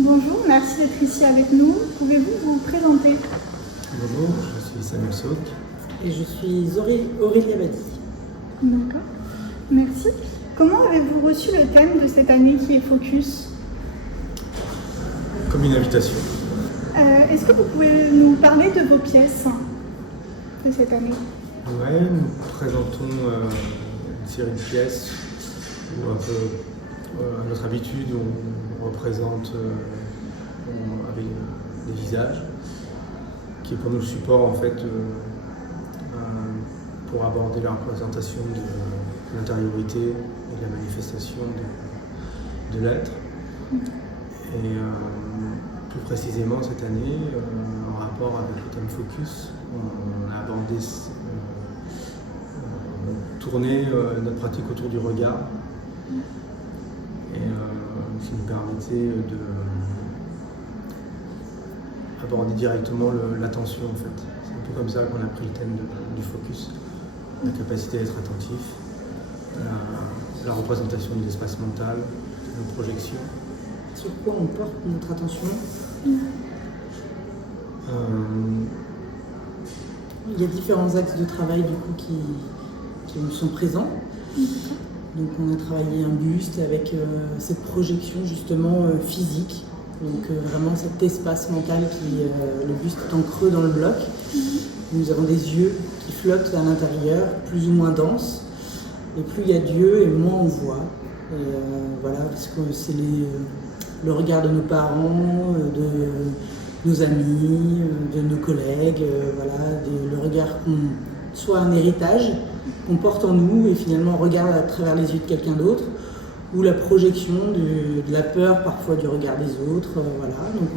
Bonjour, merci d'être ici avec nous. Pouvez-vous vous présenter? Bonjour, je suis Samuel Sauk. Et je suis Aurélie Abadi. D'accord, merci. Comment avez-vous reçu le thème de cette année qui est Focus? Comme une invitation. Est-ce que vous pouvez nous parler de vos pièces de cette année? Ouais, nous présentons une série de pièces où un peu à notre habitude on représente avec des visages, qui est pour nous le support en fait pour aborder la représentation de l'intériorité et de la manifestation de l'être. Et plus précisément cette année, en rapport avec le thème Focus, on a abordé, tourné notre pratique autour du regard, et qui nous permettait aborder directement l'attention en fait. C'est un peu comme ça qu'on a pris le thème du Focus, la capacité à être attentif, la représentation de l'espace mental, la projection. Sur quoi on porte notre attention? Il y a différents axes de travail du coup qui nous sont présents. Donc on a travaillé un buste avec cette projection justement physique. Donc vraiment cet espace mental qui le buste est en creux dans le bloc. Nous avons des yeux qui flottent à l'intérieur, plus ou moins denses. Et plus il y a d'yeux et moins on voit. Et voilà, parce que c'est le regard de nos parents, de nos amis, de nos collègues, voilà, le regard soit un héritage qu'on porte en nous et finalement on regarde à travers les yeux de quelqu'un d'autre, ou la projection de la peur parfois du regard des autres, voilà. Donc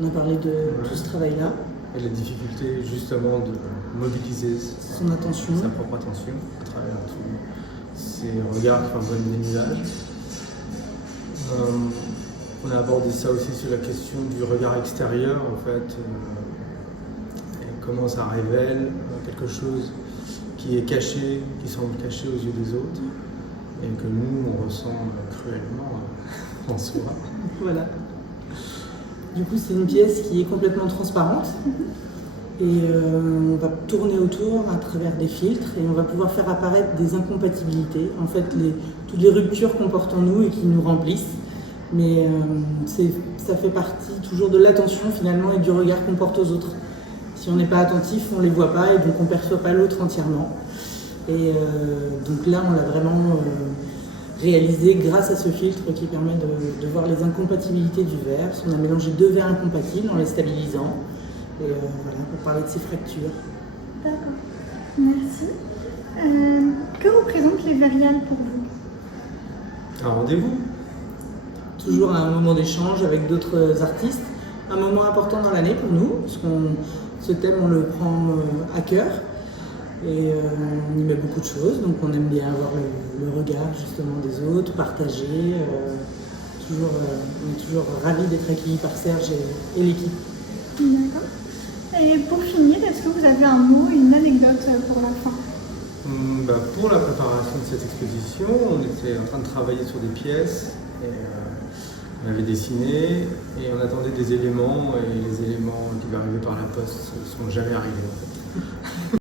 on a parlé de tout ce travail-là. Et la difficulté justement de mobiliser son attention, sa propre attention à travers tous ces regards qui envoient des nuages. On a abordé ça aussi sur la question du regard extérieur en fait, et comment ça révèle quelque chose qui est caché, qui semble caché aux yeux des autres, et que nous on ressent cruellement en soi. Voilà. Du coup, c'est une pièce qui est complètement transparente et on va tourner autour à travers des filtres et on va pouvoir faire apparaître des incompatibilités, en fait toutes les ruptures qu'on porte en nous et qui nous remplissent. Mais ça fait partie toujours de l'attention finalement et du regard qu'on porte aux autres. Si on n'est pas attentif, on ne les voit pas et donc on ne perçoit pas l'autre entièrement. Et donc là, on l'a vraiment réalisé grâce à ce filtre qui permet de voir les incompatibilités du verre. On a mélangé deux verres incompatibles en les stabilisant. Et voilà, pour parler de ces fractures. D'accord, merci. Que représentent les verriales pour vous? Un rendez-vous. Toujours un moment d'échange avec d'autres artistes. Un moment important dans l'année pour nous, parce que ce thème, on le prend à cœur. Et on y met beaucoup de choses, donc on aime bien avoir le regard justement des autres, partager. On est toujours ravis d'être accueillis par Serge et l'équipe. D'accord. Et pour finir, est-ce que vous avez un mot, une anecdote pour la fin? Pour la préparation de cette exposition, on était en train de travailler sur des pièces, et on avait dessiné, et on attendait des éléments, et les éléments qui devaient arriver par la poste ne sont jamais arrivés en fait.